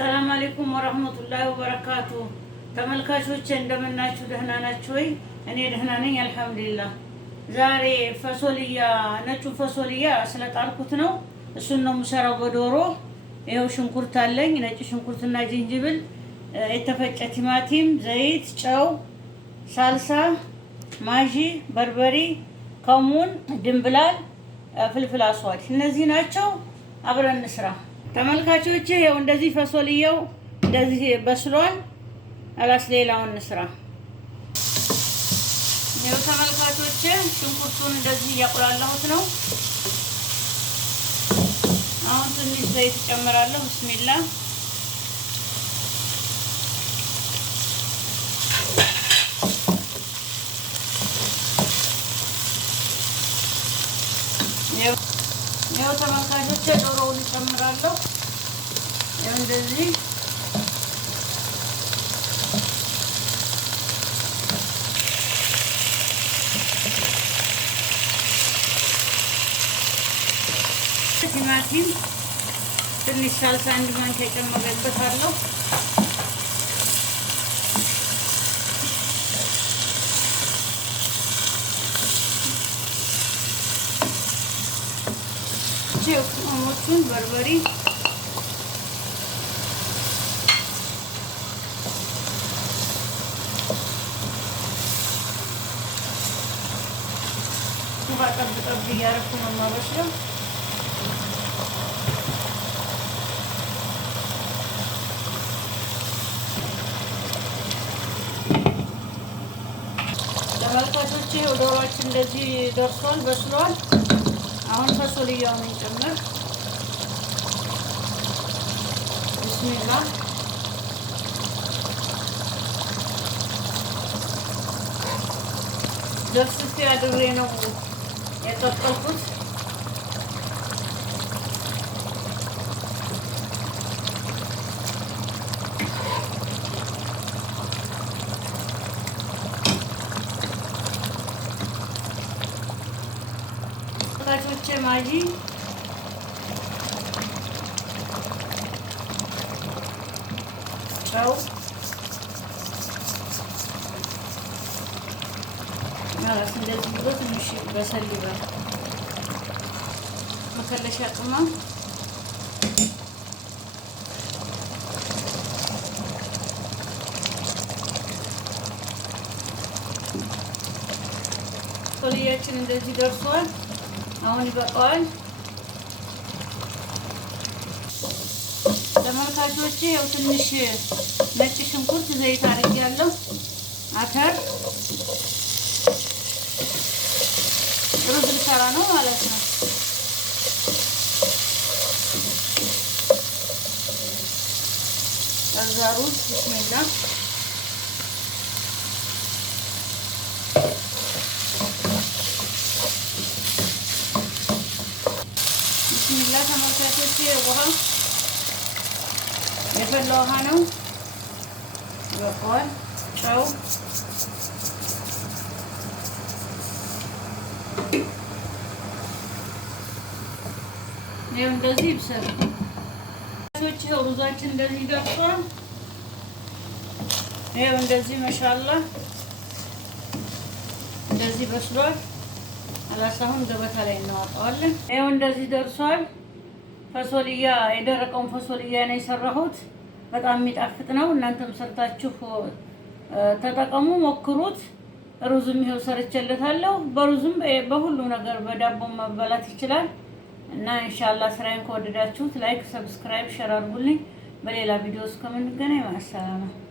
ሰላም አለይኩም ወራህመቱላሂ ወበረካቱ። ተመልካቾቼ እንደምናችሁ ደህና ናችሁ ወይ? እኔ ደህና ነኝ አልሐምዱሊላህ። ዛሬ ፈሶልያ ነጩ ፈሶልያ ስለጣልኩት ነው። እሱን ነው የምሰራው በዶሮ። ይኸው ሽንኩርት አለኝ፣ ነጭ ሽንኩርትና ዝንጅብል፣ የተፈጨ ቲማቲም፣ ዘይት፣ ጨው፣ ሳልሳ፣ ማጂ፣ በርበሬ፣ ከሙን፣ ድንብላል፣ ፍልፍል አስዋድ እነዚህ ናቸው። አብረን እንስራ ተመልካቾቼ። ይኸው እንደዚህ ፈሶልያው እንደዚህ በስሏል። አላስ ሌላውን እንስራ። ይኸው ተመልካቾቼ ሽንኩርቱን እንደዚህ እያቁላላሁት ነው። አሁን ትንሽ ዘይት እጨምራለሁ። ብስሚላ ይኸው ተመልካቾቼ ዶሮውን እጨምራለሁ። ይኸው እንደዚህ ቲማቲም ትንሽ ሳልሳ አንድ ማንኪያ ጨምሬበታለሁ። ቅመሞቹን በርበሬ ውሃ ጠብ እያደረኩ ነው የማበስለው። ተመልካቾቼ ዶሮአችን እንደዚህ ደርሷል፣ በስሏል። አሁን ፈሶልያውን እንጨምር። ቢስሚላ ደፍስፌ አድሬ ነው የቀቀልኩት። ተመልካቾቼ ማጂ ጨው ማለት እንደዚህ ብሎ ትንሽ በሰል ይበል። መከለሻ ቅመም ፈሶልያችን እንደዚህ ደርሷል። አሁን ይበቃዋል። ተመልካቾቼ ያው ትንሽ ነጭ ሽንኩርት ዘይት አድርጌያለሁ። አተር ሩዝ ልሰራ ነው ማለት ነው። ከዛ ሩዝ ቢስሚላ ቢስሚላ ተመልካቾቼ ውሃ የፈላ ውሃ ነው ይበቃዋል። ጨው ይኸው እንደዚህ ይብሰል። ይኸው ሩዛችን እንደዚህ ደርሷል። ይኸው እንደዚህ ማሻአላህ እንደዚህ በስሏል። አላሳሁን ገበታ ላይ እናወጣዋለን። ይኸው እንደዚህ ደርሷል። ፈሶልያ የደረቀውን ፈሶልያ ነው የሰራሁት። በጣም የሚጣፍጥ ነው። እናንተም ሰርታችሁ ተጠቀሙ፣ ሞክሩት። ሩዝም ይኸው ሰርቼለታለሁ። በሩዝም በሁሉም ነገር በዳቦ መበላት ይችላል እና ኢንሻአላህ ስራዬን ከወደዳችሁት ላይክ፣ ሰብስክራይብ፣ ሼር አድርጉልኝ። በሌላ ቪዲዮ እስከምንገናኝ ማሰላማ